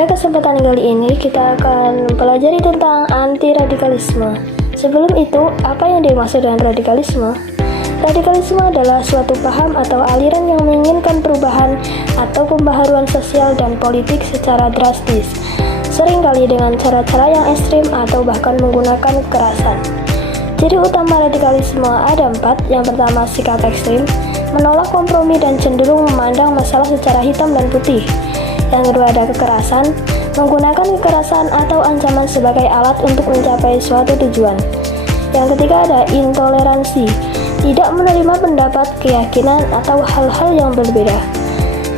Pada kesempatan kali ini kita akan mempelajari tentang anti-radikalisme. Sebelum itu, apa yang dimaksud dengan radikalisme? Radikalisme adalah suatu paham atau aliran yang menginginkan perubahan atau pembaharuan sosial dan politik secara drastis, seringkali dengan cara-cara yang ekstrim atau bahkan menggunakan kekerasan. Ciri utama radikalisme ada 4. Yang pertama, sikap ekstrim, menolak kompromi dan cenderung memandang masalah secara hitam dan putih. Yang kedua, ada kekerasan, menggunakan kekerasan atau ancaman sebagai alat untuk mencapai suatu tujuan. Yang ketiga, ada intoleransi, tidak menerima pendapat, keyakinan, atau hal-hal yang berbeda.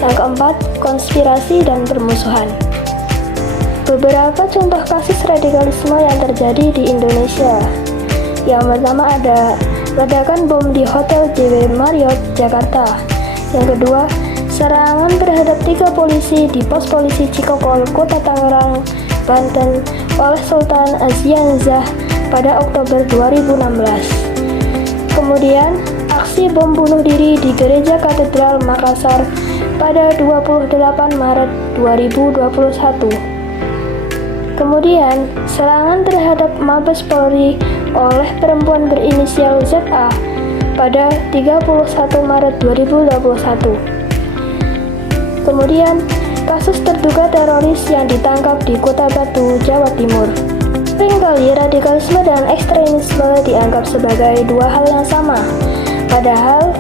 Yang keempat, konspirasi dan permusuhan. Beberapa contoh kasus radikalisme yang terjadi di Indonesia. Yang pertama ada ledakan bom di Hotel JW Marriott, Jakarta. Yang kedua, serangan terhadap 3 polisi di pos polisi Cikokol, Kota Tangerang, Banten oleh Sultan Azianzah pada Oktober 2016. Kemudian, aksi bom bunuh diri di Gereja Katedral Makassar pada 28 Maret 2021. Kemudian, serangan terhadap Mabes Polri oleh perempuan berinisial ZA pada 31 Maret 2021. Kemudian, kasus terduga teroris yang ditangkap di Kota Batu, Jawa Timur. Seringkali radikalisme dan ekstremisme dianggap sebagai dua hal yang sama. Padahal,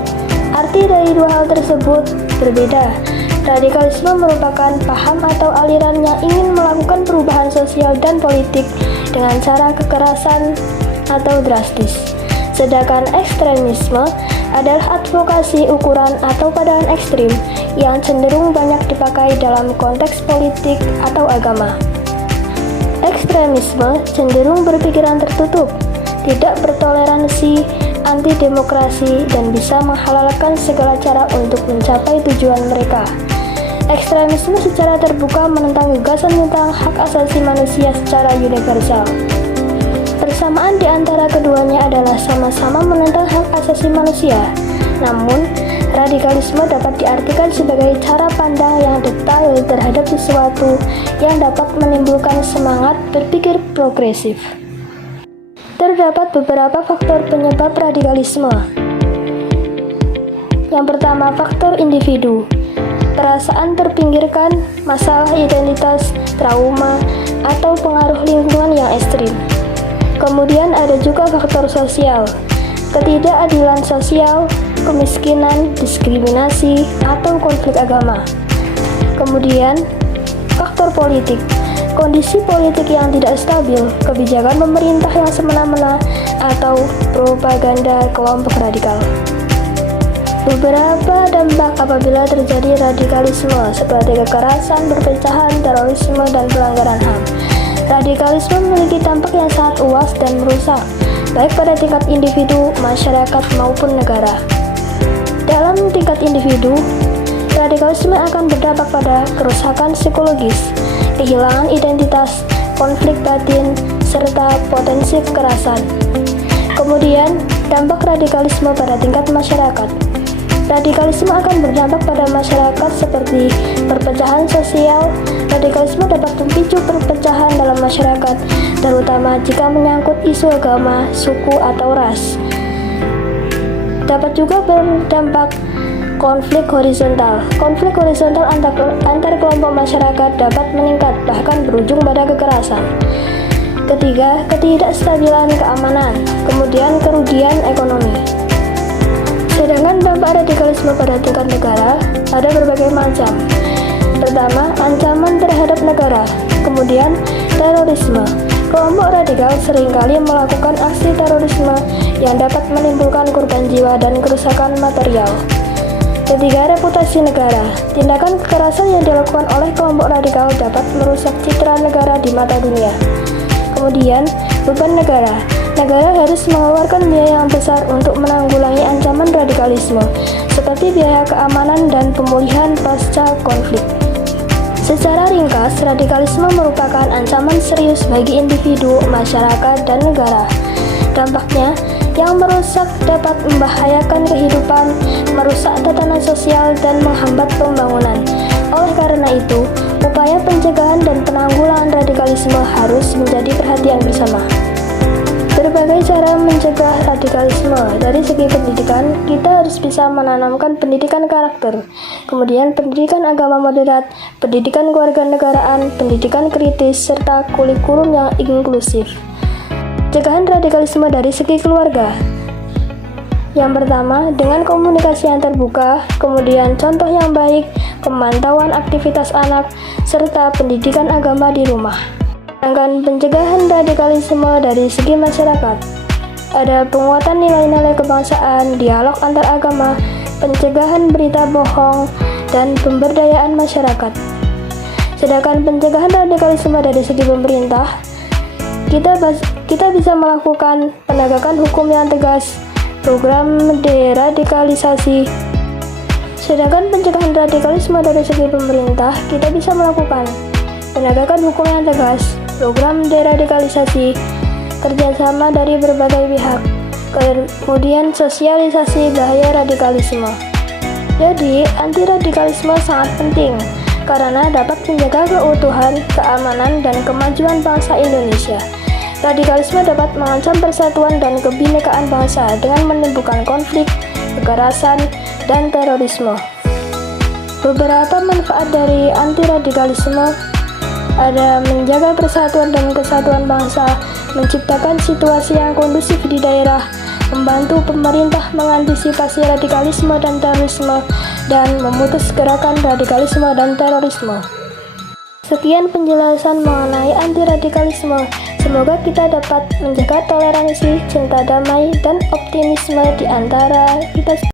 arti dari dua hal tersebut berbeda. Radikalisme merupakan paham atau aliran yang ingin melakukan perubahan sosial dan politik dengan cara kekerasan atau drastis. Sedangkan ekstremisme adalah advokasi ukuran atau padanan ekstrim yang cenderung banyak dipakai dalam konteks politik atau agama. Ekstremisme cenderung berpikiran tertutup, tidak bertoleransi, anti-demokrasi, dan bisa menghalalkan segala cara untuk mencapai tujuan mereka. Ekstremisme secara terbuka menentang gagasan tentang hak asasi manusia secara universal. Persamaan di antara keduanya adalah sama-sama menentang hak asasi manusia. Namun, radikalisme dapat diartikan sebagai cara pandang yang detail terhadap sesuatu yang dapat menimbulkan semangat berpikir progresif. Terdapat beberapa faktor penyebab radikalisme. Yang pertama, faktor individu. Perasaan terpinggirkan, masalah identitas, trauma, atau pengaruh lingkungan yang ekstrim. Kemudian ada juga faktor sosial, ketidakadilan sosial, kemiskinan, diskriminasi, atau konflik agama. Kemudian, faktor politik, kondisi politik yang tidak stabil, kebijakan pemerintah yang semena-mena, atau propaganda kelompok radikal. Beberapa dampak apabila terjadi radikalisme seperti kekerasan, perpecahan, terorisme, dan pelanggaran HAM. Radikalisme memiliki dampak yang sangat luas dan merusak, baik pada tingkat individu, masyarakat, maupun negara. Dalam tingkat individu, radikalisme akan berdampak pada kerusakan psikologis, kehilangan identitas, konflik batin, serta potensi kekerasan. Kemudian, dampak radikalisme pada tingkat masyarakat. Radikalisme akan berdampak pada masyarakat seperti perpecahan sosial. Radikalisme dapat memicu perpecahan dalam masyarakat, terutama jika menyangkut isu agama, suku, atau ras. Dapat juga berdampak konflik horizontal. Konflik horizontal antar kelompok masyarakat dapat meningkat, bahkan berujung pada kekerasan. Ketiga, ketidakstabilan keamanan. Kemudian, kerugian ekonomi. Sedangkan dampak radikalisme pada tingkat negara ada berbagai macam. Pertama, ancaman terhadap negara. Kemudian, terorisme. Kelompok radikal seringkali melakukan aksi terorisme yang dapat menimbulkan korban jiwa dan kerusakan material. Ketiga, reputasi negara. Tindakan kekerasan yang dilakukan oleh kelompok radikal dapat merusak citra negara di mata dunia. Kemudian, beban negara. Negara harus mengeluarkan biaya yang besar untuk menanggulangi ancaman radikalisme, seperti biaya keamanan dan pemulihan pasca konflik. Secara ringkas, radikalisme merupakan ancaman serius bagi individu, masyarakat, dan negara. Dampaknya, yang merusak dapat membahayakan kehidupan, merusak tatanan sosial, dan menghambat pembangunan. Oleh karena itu, upaya Upaya pencegahan dan penanggulangan radikalisme harus menjadi perhatian bersama. Berbagai cara mencegah radikalisme. Dari segi pendidikan, kita harus bisa menanamkan pendidikan karakter, kemudian pendidikan agama moderat, pendidikan kewarganegaraan, pendidikan kritis, serta kurikulum yang inklusif. Pencegahan radikalisme dari segi keluarga. Yang pertama, dengan komunikasi yang terbuka, kemudian contoh yang baik, pemantauan aktivitas anak, serta pendidikan agama di rumah. Sedangkan pencegahan radikalisme dari segi masyarakat, ada penguatan nilai-nilai kebangsaan, dialog antar agama, pencegahan berita bohong, dan pemberdayaan masyarakat. Sedangkan pencegahan radikalisme dari segi pemerintah, kita bisa melakukan penegakan hukum yang tegas, program deradikalisasi. Sedangkan pencegahan radikalisme dari segi pemerintah, kita bisa melakukan penegakan hukum yang tegas, program deradikalisasi, kerjasama dari berbagai pihak, kemudian sosialisasi bahaya radikalisme. Jadi, anti-radikalisme sangat penting karena dapat menjaga keutuhan, keamanan, dan kemajuan bangsa Indonesia. Radikalisme dapat mengancam persatuan dan kebinekaan bangsa dengan menimbulkan konflik, kekerasan, dan terorisme. Beberapa manfaat dari anti-radikalisme ada menjaga persatuan dan kesatuan bangsa, menciptakan situasi yang kondusif di daerah, membantu pemerintah mengantisipasi radikalisme dan terorisme, dan memutus gerakan radikalisme dan terorisme. Sekian penjelasan mengenai anti-radikalisme. Semoga kita dapat menjaga toleransi, cinta damai, dan optimisme di antara kita.